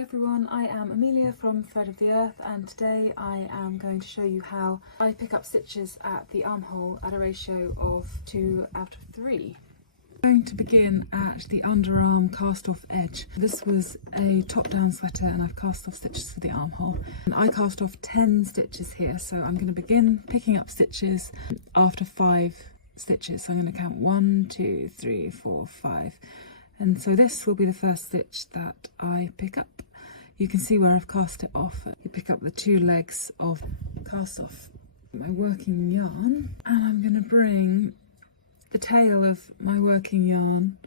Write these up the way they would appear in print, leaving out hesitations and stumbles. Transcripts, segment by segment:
Hi everyone, I am Amelia from Thread of the Earth, and today I am going to show you how I pick up stitches at the armhole at a ratio of 2 out of 3. I'm going to begin at the underarm cast off edge. This was a top down sweater and I've cast off stitches for the armhole. And I cast off 10 stitches here, so I'm going to begin picking up stitches after 5 stitches. So I'm going to count 1, 2, 3, 4, 5. And so this will be the first stitch that I pick up. You can see where I've cast it off. You pick up the 2 legs of cast off my working yarn, and I'm going to bring the tail of my working yarn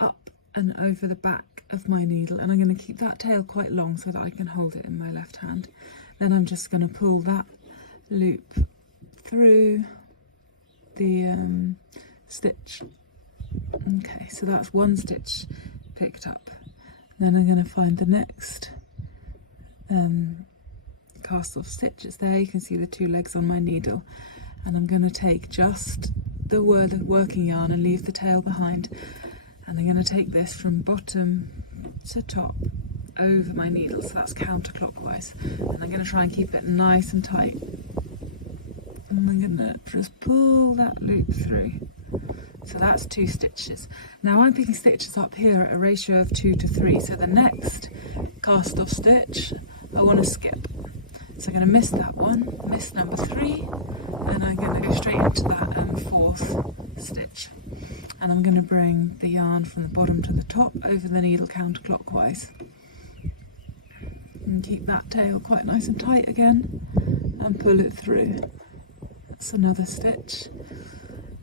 up and over the back of my needle, and I'm going to keep that tail quite long so that I can hold it in my left hand. Then I'm just going to pull that loop through the stitch. Okay, so that's one stitch picked up. Then I'm going to find the next cast off stitches there. You can see the 2 legs on my needle, and I'm going to take just the working yarn and leave the tail behind, and I'm going to take this from bottom to top over my needle, so that's counterclockwise, and I'm going to try and keep it nice and tight, and I'm going to just pull that loop through. So that's 2 stitches. Now I'm picking stitches up here at a ratio of 2 to 3, so the next cast off stitch I want to skip. So I'm going to miss that one, miss number 3, and I'm going to go straight into that 4th stitch. And I'm going to bring the yarn from the bottom to the top over the needle counterclockwise. And keep that tail quite nice and tight again, and pull it through. That's another stitch.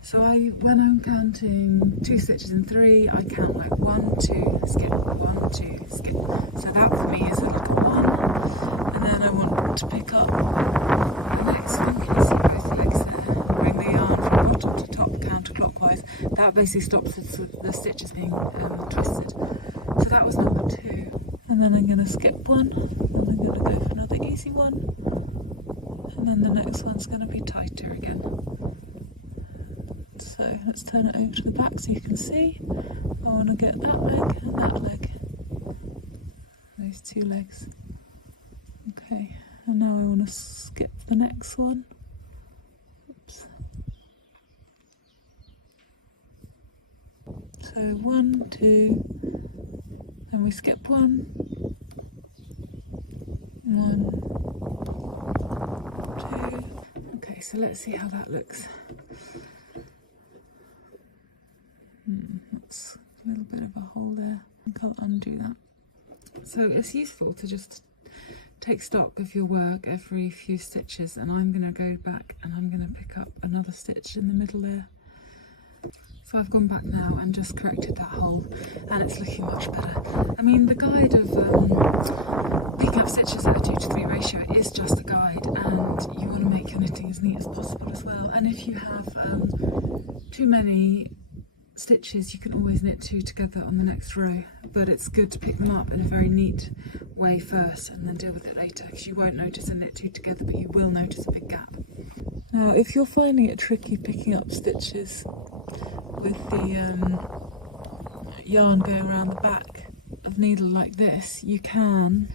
So when I'm counting 2 stitches in 3, I count like 1, 2, skip, 1, 2, skip. So that for me is a little 1. And then I want to pick up the next one. Can you see both legs there? Bring the yarn from bottom to top counterclockwise. That basically stops the stitches being twisted. So that was number 2. And then I'm going to skip 1. And I'm going to go for another easy one. And then the next one's going to be tighter again. So let's turn it over to the back so you can see. I want to get that leg and that leg. Those 2 legs. Okay, and now I want to skip the next one. Oops. So 1, 2, then we skip 1. 1, 2. Okay, so let's see how that looks. That's a little bit of a hole there. I think I'll undo that. So it's useful to just take stock of your work every few stitches, and I'm going to go back and I'm going to pick up another stitch in the middle there. So I've gone back now and just corrected that hole, and it's looking much better. I mean, the guide of picking up stitches at a 2 to 3 ratio is just a guide, and you want to make your knitting as neat as possible as well. And if you have too many stitches, you can always knit 2 together on the next row, but it's good to pick them up in a very neat way first and then deal with it later, because you won't notice a knit 2 together, but you will notice a big gap. Now if you're finding it tricky picking up stitches with the yarn going around the back of needle like this, you can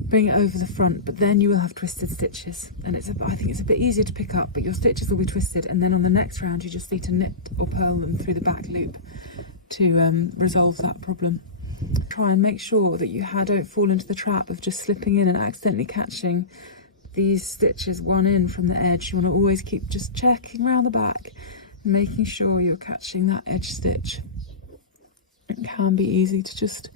bring it over the front, but then you will have twisted stitches, and I think it's a bit easier to pick up, but your stitches will be twisted, and then on the next round you just need to knit or purl them through the back loop to resolve that problem. Try and make sure that you don't fall into the trap of just slipping in and accidentally catching these stitches one in from the edge. You want to always keep just checking around the back and making sure you're catching that edge stitch. It can be easy to just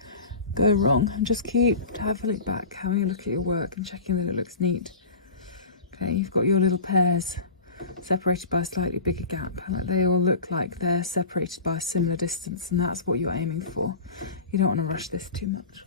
go wrong, and just keep travelling back, having a look at your work and checking that it looks neat. Okay, you've got your little pairs separated by a slightly bigger gap, like they all look like they're separated by a similar distance, and that's what you're aiming for. You don't want to rush this too much.